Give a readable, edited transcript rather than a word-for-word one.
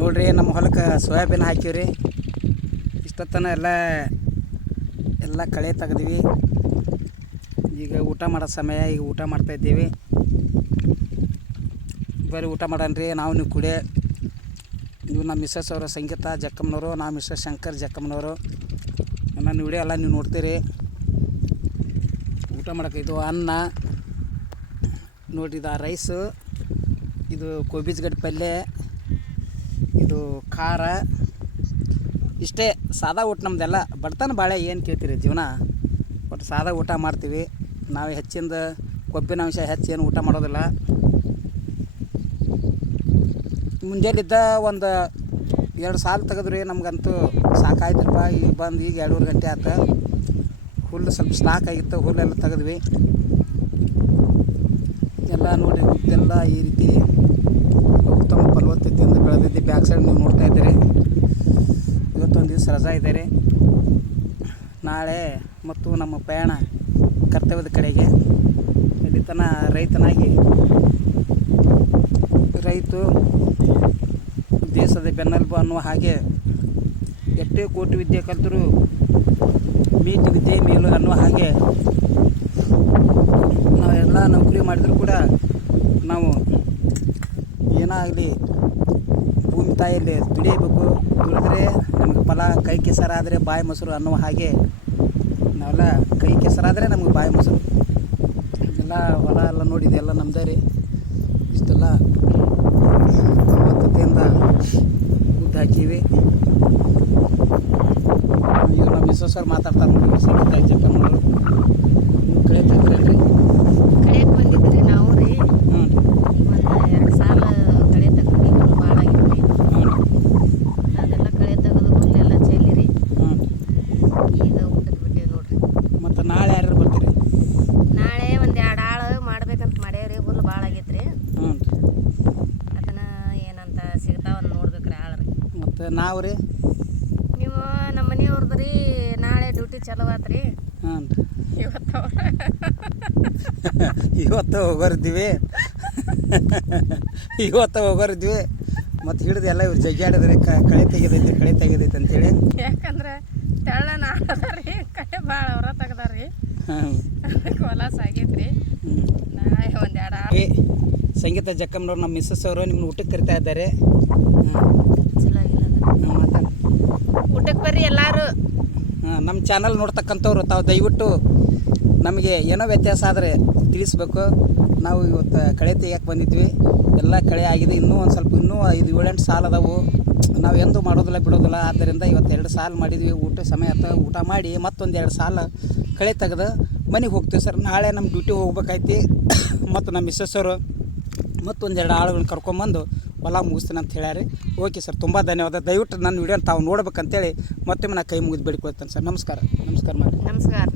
ನೋಡ್ರಿ ನಮ್ಮ ಹೊಲಕ್ಕೆ ಸೋಯಾಬೀನ್ ಹಾಕಿವ್ರಿ. ಇಷ್ಟೊತ್ತನ ಎಲ್ಲ ಕಳೆ ತೆಗೆದ್ವಿ. ಈಗ ಊಟ ಮಾಡೋ ಸಮಯ. ಈಗ ಊಟ ಮಾಡ್ತಾಯಿದ್ದೀವಿ. ಬರೀ ಊಟ ಮಾಡನ್ರಿ. ನಾವು ನೀವು ಕುಡೆ ನೀವು ನಮ್ಮ ಮಿಸ್ಸಸ್ ಅವರು ಸಂಗೀತ ಜಕ್ಕಮ್ಮನವರು, ನಾವು ಮಿಸ್ಟರ್ ಶಂಕರ್ ಜಕ್ಕಮ್ಮನವರು. ನನ್ನ ವಿಡಿಯೋ ಎಲ್ಲ ನೀವು ನೋಡ್ತೀರಿ. ಊಟ ಮಾಡೋಕೆ ಇದು ಅನ್ನ ನೋಡಿರಿ, ಇದು ರೈಸು, ಇದು ಕೋಬಿಜ್ಗಡ್ಡೆ ಪಲ್ಯ, ಇದು ಖಾರ. ಇಷ್ಟೇ ಸಾದಾ ಊಟ ನಮ್ಮದೆಲ್ಲ. ಬಡತನ ಬಾಳೆ ಏನು ಕೇಳ್ತೀರಿ ಜೀವನ. ಬಟ್ ಸಾದಾ ಊಟ ಮಾಡ್ತೀವಿ ನಾವು. ಹೆಚ್ಚಿಂದ ಕೊಬ್ಬಿನ ಅಂಶ ಹೆಚ್ಚೇನು ಊಟ ಮಾಡೋದಿಲ್ಲ. ಮುಂಜಾನಿದ್ದ ಒಂದು 2 ಸಾಲು ತೆಗೆದ್ರಿ, ನಮಗಂತೂ ಸಾಕಾಯ್ತಪ್ಪ. ಈಗ ಬಂದು ಈಗ 2-3 ಗಂಟೆ ಆಯ್ತು. ಹುಲ್ಲು ಸ್ವಲ್ಪ ಸ್ಟಾಕ್ ಆಗಿತ್ತು, ಹುಲ್ಲೆಲ್ಲ ತೆಗೆದ್ವಿ. ಎಲ್ಲ ನೋಡಿ ಉದ್ದೆಲ್ಲ ಈ ರೀತಿ ಉತ್ತಮ ಫಲವತ್ತತೆಯಿಂದ ಬೆಳೆದಿದ್ದು. ಬ್ಯಾಕ್ ಸೈಡ್ ನೀವು ನೋಡ್ತಾ ಇದ್ದೀರಿ. ಇವತ್ತೊಂದು ದಿವಸ ರಜಾ ಇದ್ದಾರೆ. ನಾಳೆ ಮತ್ತು ನಮ್ಮ ಪಯಣ ಕರ್ತವ್ಯದ ಕಡೆಗೆ. ಇಲ್ಲಿ ತನ ರೈತನಾಗಿ, ರೈತು ದೇಶದ ಬೆನ್ನೆಲುಬು ಅನ್ನುವ ಹಾಗೆ, ಎಷ್ಟೇ ಕೋಟಿ ವಿದ್ಯೆ ಕಲಿತರೂ ಮೀಟಿ ವಿದ್ಯೆ ಮೇಲು ಅನ್ನುವ ಹಾಗೆ, ನಾವೆಲ್ಲ ನೌಕರಿ ಮಾಡಿದರೂ ಕೂಡ ನಾವು ಏನಾಗಲಿ ಭೂಮಿ ತಾಯಿಯಲ್ಲಿ ದುಡಿಯಬೇಕು. ದುಡಿದ್ರೆ ನಮಗೆ ಫಲ. ಕೈ ಕೆಸರಾದರೆ ಬಾಯಿ ಮೊಸರು ಅನ್ನುವ ಹಾಗೆ, ನಾವೆಲ್ಲ ಕೈ ಕೆಸರಾದರೆ ನಮಗೆ ಬಾಯಿ ಮೊಸರು. ಎಲ್ಲ ಹೊಲ ಎಲ್ಲ ನೋಡಿದೆ, ಎಲ್ಲ ನಮ್ಮದೇ ರೀ. ಇಷ್ಟೆಲ್ಲ ಫಲವತ್ತತೆಯಿಂದ ಉದ್ದು ಹಾಕೀವಿ. ಈಗ ನಮ್ಮ ಮಿಸ್ಸಸ್ ಅವ್ರು ಮಾತಾಡ್ತಾರೆ ನೋಡಿ, ಸಂಗೀತ ಜಕ್ಕಮ್ಮನವರು. ಕಳೆ ತೆಗ್ದ್ರಲ್ರಿ? ಕಳೆಯಕ್ಕೆ ಬಂದಿದ್ರಿ ನಾವು ರೀ. ಹ್ಞೂ ಒಂದು 2 ಸಾಲ ಕಳೆ ತೆಗ್ದ್ರಿ. ಹುಲ್ಲು ಭಾಳ ಆಗಿದ್ರಿ. ಅದೆಲ್ಲ ಕಳೆ ತೆಗೆದು ಹುಲ್ಲೆಲ್ಲ ಚೆಲ್ಲಿರಿ. ಈಗ ಊಟಕ್ಕೆ ಬಿಟ್ಟಿವಿ ನೋಡ್ರಿ. ಮತ್ತು ನಾಳೆ ಯಾರು ಬರ್ತೀರಿ? ನಾಳೆ ಒಂದು 2 ಆಳು ಮಾಡ್ಬೇಕಂತ ಮಾಡ್ಯಾವ್ರಿ. ಹುಲ್ಲು ಭಾಳ ಆಗೈತ್ರಿ. ಹ್ಞೂ ಅದನ್ನು ಏನಂತ ಸಿಗ್ತಾವಂತ ನೋಡ್ಬೇಕ್ರಿ ಆಳ್ರಿ. ಮತ್ತು ನಾವು ರೀ? ನೀವು ನಮ್ಮ ಮನೆಯವ್ರದ್ದು ರೀ. ನಾಳೆ ಡ್ಯೂಟಿ ಚಲೋ ಆತ್ರಿ. ಹ್ಞೂ ಇವತ್ತು ಹೋಗೋರಿದ್ದೀವಿ. ಹೋಗೋರಿದ್ವಿ. ಮತ್ತು ಹಿಡಿದು ಎಲ್ಲ ಇವ್ರು ಜಗ್ಗಾಡಿದ್ರೆ ಕಳೆ ತೆಗೆದೈತೆ ಅಂತೇಳಿ. ಯಾಕಂದ್ರೆ ತೆಳ್ಳ ನಾಡದಾರಿ, ಕಳೆ ಭಾಳ ಅವರ ತೆಗ್ದಾರ್ರಿ. ಅದಕ್ಕೆ ಹೊಲ ಸಾಗೈತ್ರಿ. ನಾಳೆ ಒಂದು 2 ಆಳು. ಸಂಗೀತ ಜಕ್ಕಮ್ಮನವ್ರು ನಮ್ಮ ಮಿಸ್ಸಸ್ ಅವರು ನಿಮ್ಮನ್ನ ಊಟಕ್ಕೆ ಕರಿತಾ ಇದ್ದಾರೆ. ಚಲೋ ಆಗಿಲ್ಲ ಮಾತಾಡ. ಊಟಕ್ಕೆ ಬರ್ರಿ ಎಲ್ಲರೂ. ನಮ್ಮ ಚಾನಲ್ ನೋಡ್ತಕ್ಕಂಥವ್ರು ತಾವು ದಯವಿಟ್ಟು ನಮಗೆ ಏನೋ ವ್ಯತ್ಯಾಸ ಆದರೆ ತಿಳಿಸ್ಬೇಕು. ನಾವು ಇವತ್ತು ಕಳೆ ತೆಗಿಯಕ್ಕೆ ಬಂದಿದ್ವಿ. ಎಲ್ಲ ಕಳೆ ಆಗಿದೆ. ಇನ್ನೂ ಒಂದು ಸ್ವಲ್ಪ, ಇನ್ನೂ 5-7 ಸಾಲು ಅದಾವು. ನಾವು ಎಂದೂ ಮಾಡೋದಿಲ್ಲ ಬಿಡೋದಿಲ್ಲ. ಆದ್ದರಿಂದ ಇವತ್ತು 2 ಸಾಲು ಮಾಡಿದ್ವಿ. ಊಟ ಸಮಯ ಆಯ್ತು. ಊಟ ಮಾಡಿ ಮತ್ತೊಂದು 2 ಸಾಲು ಕಳೆ ತೆಗೆದು ಮನೆಗೆ ಹೋಗ್ತೀವಿ ಸರ್. ನಾಳೆ ನಮ್ಮ ಡ್ಯೂಟಿ ಹೋಗ್ಬೇಕಾಯ್ತಿ. ಮತ್ತು ನಮ್ಮ ಮಿಸ್ಸಸ್ ಅವರು ಮತ್ತೊಂದು 2 ಆಳುಗಳನ್ನ ಕರ್ಕೊಂಬಂದು ಹೊಲ ಮುಗಿಸ್ತೀನಿ ಅಂತ ಹೇಳ್ಯಾರಿ. ಓಕೆ ಸರ್, ತುಂಬ ಧನ್ಯವಾದ. ದಯವಿಟ್ಟು ನನ್ನ ವಿಡಿಯೋನ ತಾವು ನೋಡ್ಬೇಕಂತೇಳಿ ಮತ್ತೊಮ್ಮೆ ನಾನು ಕೈ ಮುಗಿದು ಬೇಡಿಕೊಳ್ತೇನೆ ಸರ್. ನಮಸ್ಕಾರ ಮಾಡಿ. ನಮಸ್ಕಾರ.